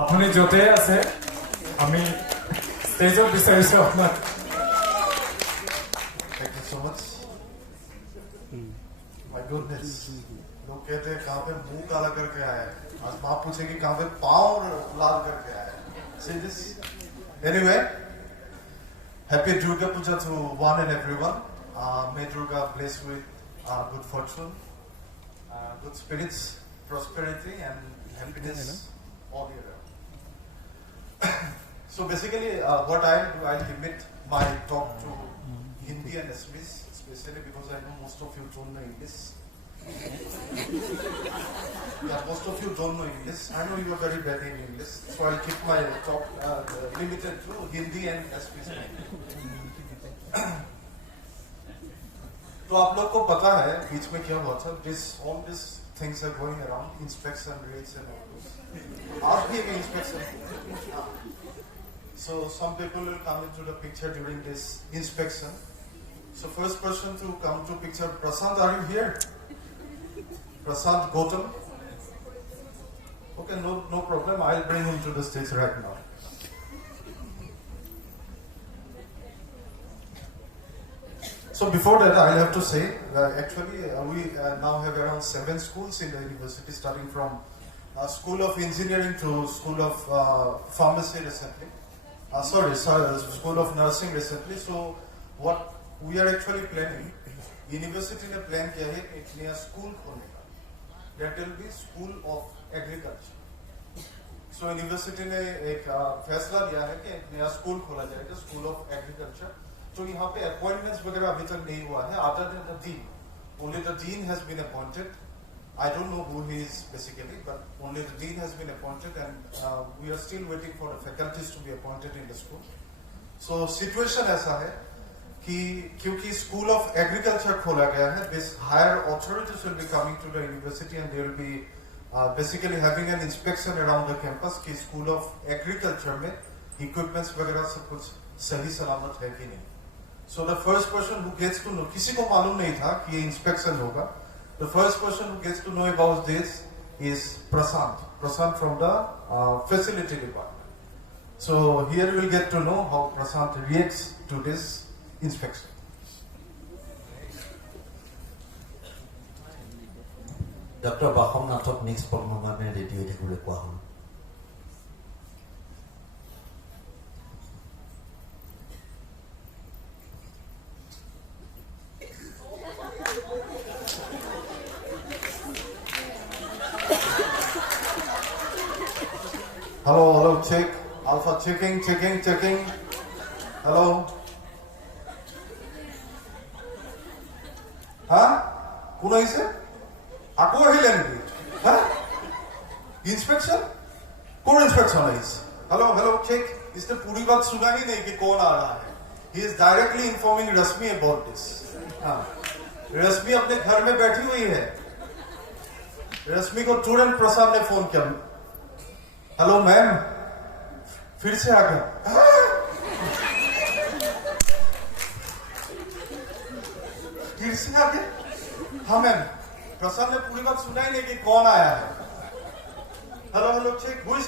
আপুনি য'তে আছে আমি ষ্টেজত বিচাৰিছো আপোনাক। Thank you so much. My goodness. लोग कहते हैं कहाँ पे मुंह काला करके आया है, आज माँ पूछेगी कहाँ पे पाँव लाल करके आया है. See this? Anyway, happy Durga Puja to one and everyone. May Durga bless with good fortune, good spirits, prosperity and happiness all year round. So basically, what I'll do, I'll limit my talk to Hindi and Assamese, especially because I know most of you don't know English. Yeah, most of you don't know English. I know you are very bad in English, so I'll keep my talk limited to Hindi and Assamese. तो आप लोग को पता है बीच में क्या हुआ था? All these things are going around, inspection rates and all this. आज भी एक inspection. So some people will come into the picture during this inspection. So first person to come to picture, Prasant, are you here? Prasant Gautam. Okay, no problem. I'll bring him to the stage right now. So before that, I'll have to say, actually, we now have around 7 schools in the university, starting from School of Engineering to School of Pharmacy recently. Sorry, School of Nursing recently. So what we are actually planning, university ने plan किया है एक नया school खोलने का. That will be School of Agriculture. So university ने एक फैसला लिया है कि एक नया school खोला जाएगा, School of Agriculture. तो यहाँ पे appointments वगैरह अभी तक नहीं हुआ है. Other than the dean, only the dean has been appointed. I don't know who he is basically, but only the dean has been appointed, and we are still waiting for the faculties to be appointed in the school. So situation ऐसा है कि क्योंकि School of Agriculture खोला गया है, this higher authorities will be coming to the university and they will be basically having an inspection around the campus कि School of Agriculture में equipments वगैरह सब कुछ सही सलामत है कि नहीं. So the first person who gets to know, किसी को मालूम नहीं था कि ये inspection होगा. The first person who gets to know about this is Prasant. Prasant from the facility department. So here we'll get to know how Prasant reacts to this inspection. Dr. Baham Nathok next program में रेडियो देखने को आऊँ. Hello, check. Alpha checking. Hello. हाँ? कौन है इसे? आपको ही लेने की? हाँ? Inspection? कौन inspection है इस? Hello, check. इसने पूरी बात सुना ही नहीं कि कौन आ रहा है. He is directly informing Rashmi about this. हाँ. रश्मि अपने घर में बैठी हुई है. रश्मि को तुरंत प्रसाद ने फोन किया. हेलो मैम, फिर से आ गया. फिर से आ गया? हाँ मैम, प्रसाद ने पूरी बात सुना ही नहीं कि कौन आया है. Hello check. Who is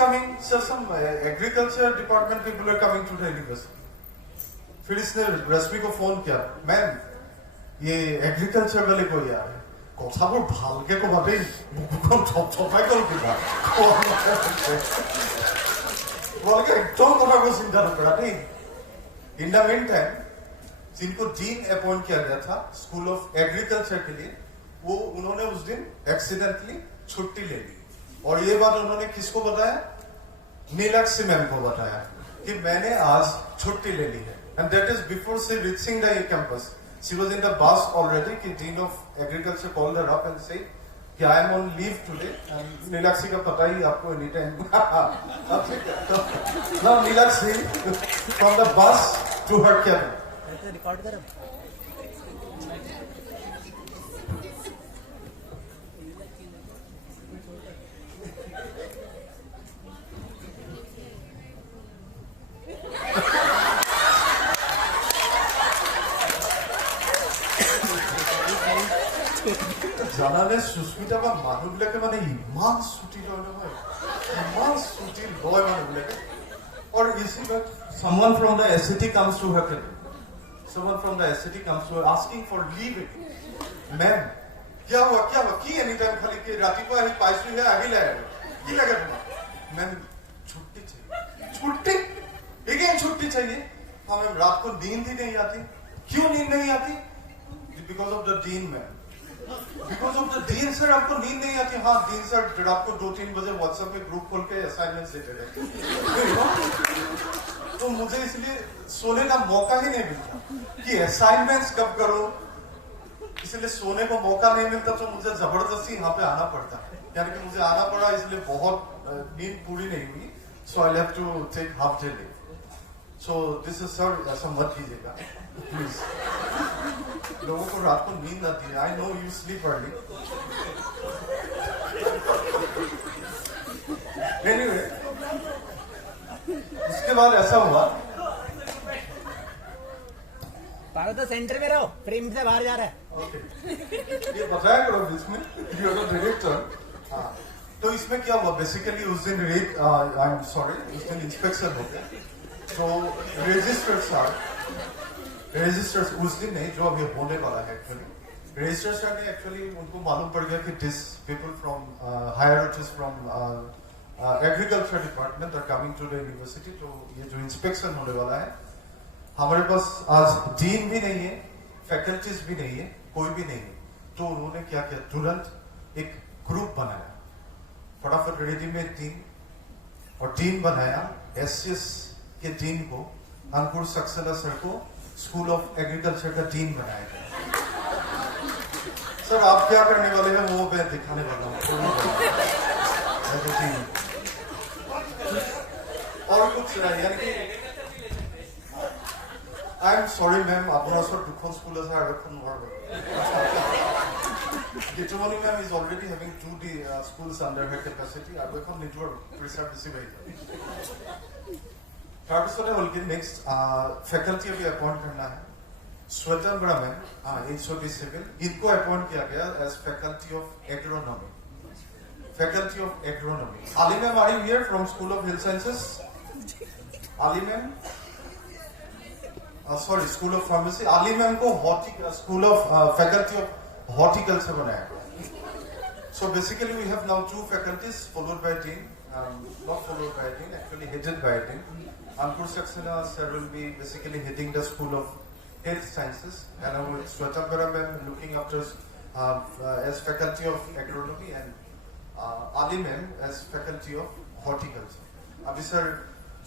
coming? Sir, some agriculture department people are coming to the university. फिर इसने रश्मि को फोन किया. मैम, ये एग्रीकल्चर वाले कोई आ रहे हैं. কথাবোৰ ভালকে কবা দেই, বুকুখন থপথপাই গ'ল কিবা. তোমালোকে একদম কথাবোৰ চিন্তা নকৰা দেই. इन द मेन टाइम जिनको डीन अपॉइंट किया गया था स्कूल ऑफ एग्रीकल्चर के लिए, वो उन्होंने उस दिन एक्सीडेंटली छुट्टी ले ली. और ये बात उन्होंने किसको बताया? नीलाक्षी मैम को बताया कि मैंने आज छुट्टी ले ली है. And that is before she reaching the campus. She was in the bus already. कि Dean of Agriculture called her up and said कि I am on leave today. And Neelakshi का पता ही आपको any time. Now Neelakshi from the bus to her cabin. Record करो. জানালে সুস্মিতা বা মানুষবিলাকে মানে ইমান ছুটি লয় নহয়. sutil boy man बोलेगा और इसी वक्त someone from the SCT comes to her someone from the SCT comes to her asking for leave ma'am क्या हुआ की एनी टाइम खाली के रातिपुवा ही पाइसु है आगे लाएगा की लगा तुम्हारा मैम छुट्टी again छुट्टी चाहिए हाँ मैम रात को नींद ही नहीं आती क्यों नींद नहीं आती because of the dean ma'am because of the dean sir आपको नींद नहीं आती हाँ डीन सर रात को 2-3 बजे व्हाट्सएप पे ग्रुप खोल के असाइनमेंट देते रहते तो मुझे इसलिए सोने का मौका ही नहीं मिलता कि असाइनमेंट्स कब करो इसलिए सोने को मौका नहीं मिलता तो मुझे जबरदस्ती यहाँ पे आना पड़ता यानी कि मुझे आना पड़ा इसलिए बहुत नींद पूरी नहीं हुई so I have to take half day leave so this is sir ऐसा मत कीजिएगा प्लीज लोगों को रात को नींद आती है I know you sleep early anyway उसके बाद ऐसा हुआ तो सेंटर में रहो फ्रेम से बाहर जा रहा है ओके ये बताया करो इसमें यू आर द डायरेक्टर हाँ तो इसमें क्या हुआ बेसिकली उस दिन रेट आई एम सॉरी उस दिन इंस्पेक्शन हो गया तो रजिस्टर्स उस दिन नहीं जो अभी होने वाला है एक्चुअली रजिस्टर्स ने एक्चुअली उनको मालूम पड़ गया कि this people from higher authorities from agriculture department are coming to the university तो ये जो इंस्पेक्शन होने वाला है हमारे पास आज डीन भी नहीं है फैकल्टीज भी नहीं है कोई भी नहीं है तो उन्होंने क्या किया तुरंत एक ग्रुप बनाया फटाफट रेडीमेड टीम और टीम बनाया एससीएस के टीम को अंकुर सक्सेना सर को स्कूल ऑफ एग्रीकल्चर का टीम बनाया गया सर आप क्या करने वाले हैं वो मैं दिखाने वाला हूँ और कुछ यानी कि I'm sorry, ma'am. Apna sir Dukhon school as I have more. Gitomoni ma'am is already having 2 schools under her capacity. I will come into a preserve this way. Tarpisone will get next faculty अभी appoint करना है. स्वतंत्र ma'am HOD civil इनको appoint किया गया as faculty of agronomy. Faculty of agronomy. Ali ma'am, are you here from School of Health Sciences? Ali ma'am. Sorry, School of Pharmacy. Ali ma'am को School of Faculty of Horticulture बनाया गया. So basically we have now 2 faculties followed by dean, not followed by dean, actually headed by dean. Ankur Saxena sir will be basically heading the School of Health Sciences, and I will Swetambara ma'am looking after as Faculty of Agronomy, and Ali ma'am as Faculty of Horticulture. अभी सर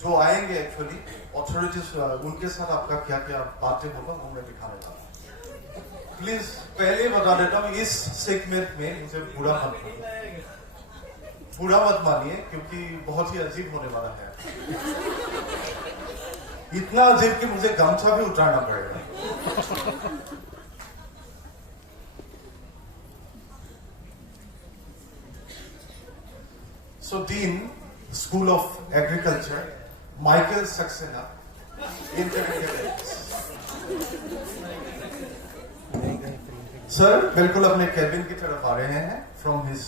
जो आएंगे actually authorities उनके साथ आपका क्या क्या बातें होगा वो मैं दिखाने वाला हूँ प्लीज पहले बता देता हूँ इस सेगमेंट में मुझे बुरा मत मानिए क्योंकि बहुत ही अजीब होने वाला है इतना अजीब कि मुझे गमछा भी उतारना पड़ेगा so dean school of agriculture Michael Saxena, sir बिल्कुल अपने कैबिन की तरफ आ रहे हैं फ्रॉम हिज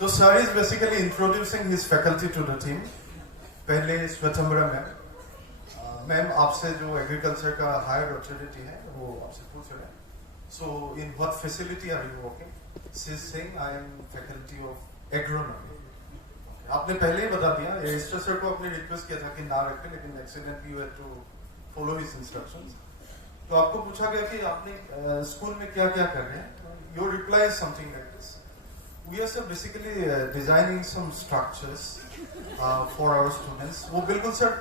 तो sir is basically introducing his faculty to the team पहले स्वतंत्र मैम आपसे जो एग्रीकल्चर का हायर ऑथोरिटी है वो आपसे पूछ रहे हैं so in what facility are you working she is saying I am faculty of agronomy आपने पहले ही बता दिया रजिस्टर सर को आपने रिक्वेस्ट किया था कि ना रखें लेकिन accidentally you had to follow his instructions तो आपको पूछा गया कि आपने स्कूल में क्या क्या कर रहे हैं your reply is something like this We are basically designing some structures for our students. वो बिल्कुल सर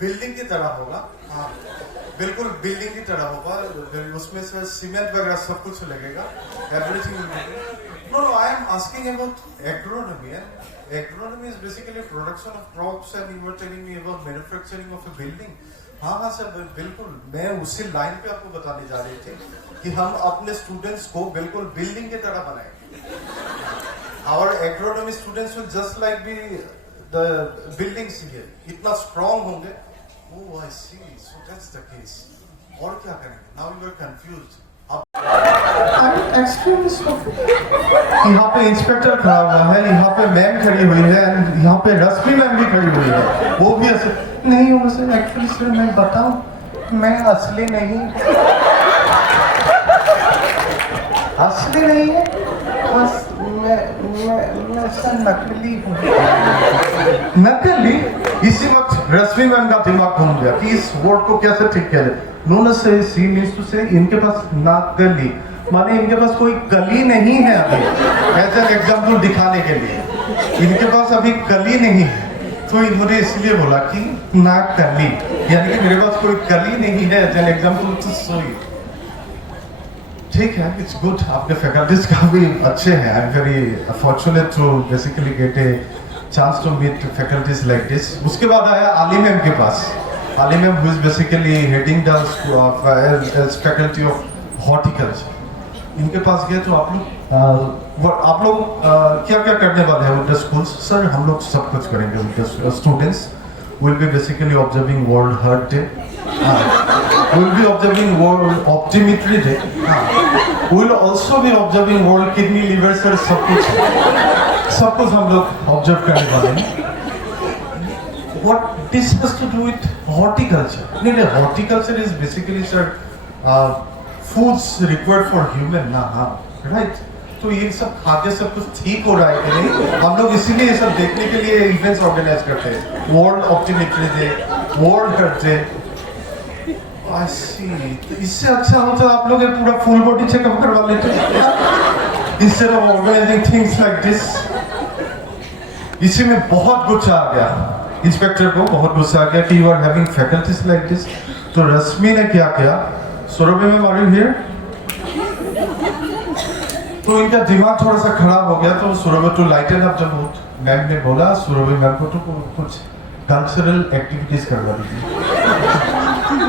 बिल्डिंग की तरह होगा हाँ बिल्कुल बिल्डिंग की तरह होगा उसमें सर सीमेंट वगैरह सब कुछ लगेगा everything will be no I am asking about agronomy and agronomy is basically production of crops and you were telling me about manufacturing of a building हाँ सर बिल्कुल मैं उसी लाइन पे आपको बताने जा रही थी कि हम अपने स्टूडेंट्स को बिल्कुल बिल्डिंग की तरह बनाएंगे our agronomy students will just like be the buildings here. इतना strong होंगे. Oh, I see. So that's the case. और क्या करेंगे? Now you are confused. I'm extremely sorry. यहाँ पे इंस्पेक्टर खड़ा हुआ है, यहाँ पे मैम खड़ी हुई है, यहाँ पे रश्मि मैम भी खड़ी हुई है. वो भी ऐसे नहीं हो सर. एक्चुअली सर मैं बताऊं, मैं असली नहीं है, बस मैं सर नकली हूँ. नकली? इसी वक्त रश्मि मैम का दिमाग घूम गया कि इस वर्ड को कैसे ठीक किया जाए. उन्होंने से सी मीन्स टू से इनके पास नाकली, माने इनके पास कोई कली नहीं है अभी. ऐसा एग्जाम्पल दिखाने के लिए इनके पास अभी कली नहीं है, तो इन्होंने इसलिए बोला कि नाकली, यानी कि मेरे पास कोई कली नहीं है. As an example to show you. ठीक है, इट्स गुड. आपके फैकल्टीज काफी अच्छे हैं. I am very fortunate to basically get a chance to meet faculties like this. उसके बाद आया आली मैम के पास. Aali ma'am who is basically heading the school of as faculty of horticulture. इनके पास गए तो आप लोग क्या क्या करने वाले हैं उनके स्कूल्स? सर हम लोग सब कुछ करेंगे. उनके students will be basically observing World Heart Day. Will be observing World Optometry Day. Will also be observing World Kidney Liver. Sir सब कुछ हम लोग ऑब्जर्व करने वाले हैं. What this has to do with horticulture? No, horticulture is basically sir foods required for human ना, हाँ, right? तो ये सब खाद्य सब कुछ ठीक हो रहा है कि नहीं? हम लोग इसीलिए ये सब देखने के लिए इवेंट्स ऑर्गेनाइज करते हैं. World optometry day, world health day. I see. इससे अच्छा होता है आप लोग ये पूरा फुल बॉडी चेकअप करवा लेते instead of organizing things like this. इसी में बहुत गुस्सा आ गया इंस्पेक्टर को, बहुत गुस्सा आ गया कि you are having faculties like this. तो रश्मि ने क्या किया? Surabhi ma'am are you here? तो इनका दिमाग थोड़ा सा खराब हो गया. तो सुरभि टू लाइटन अप, जब मैम ने बोला सुरभि मैम को तो कुछ कल्चरल एक्टिविटीज करवा दीजिए.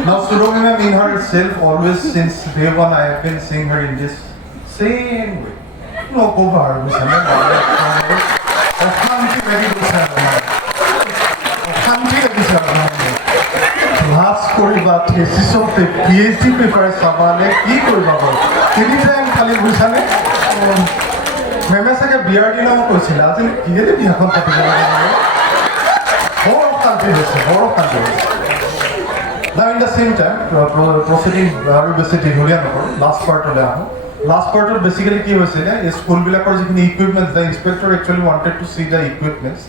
Now Surabhi ma'am in herself always since day one I have been seeing her in this same way. No को बाहर में समय वेरी गुड লাস্ট কৰিবা থেচিছতে পিএইচডি পেপাৰ চাবালে কি কৰিবা বাৰু? তিনি টাইম খালি বুজিছানে? মেমে চাগে বিয়াৰ দিনা মই কৈছিলে আজি কিহেৰে বিয়াখন পাতিব লাগে. বৰ অশান্তি হৈছে, বৰ অশান্তি হৈছে. Now in the same time, proceeding আৰু বেছি দীঘলীয়া নকৰোঁ, লাষ্ট পাৰ্টলৈ আহোঁ. লাষ্ট পাৰ্টত বেচিকেলি কি হৈছিলে, এই স্কুলবিলাকৰ যিখিনি equipments, the inspector actually wanted two C the equipments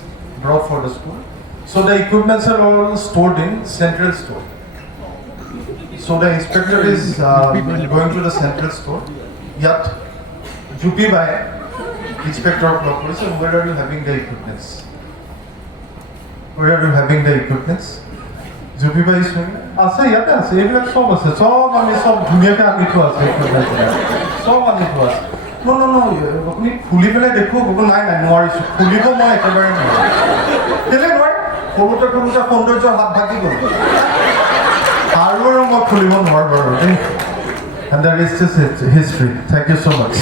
brought for the school. So the equipments are all stored in central store. So the inspector is going to the central store. Yet, Jupi Bhai, inspector of law police, where are you having the equipments? Where are you having the equipments? Jupi Bhai is saying, "Asa yate ase, ebilak sob ase, sob ami sob dhuniake ani thua ase equipment, sob ani thua ase." No, apni khuli pele dekho, gogo nai নোৱাৰিছো, খুলিব মই একেবাৰে নোৱাৰিছো. কেলে নোৱাৰি? সৰুতে সৌন্দৰ্যৰ হাত ভাগি গ'ল আৰু মই খুলিব নোৱাৰো বাৰু. And the rest is history. Thank you so much.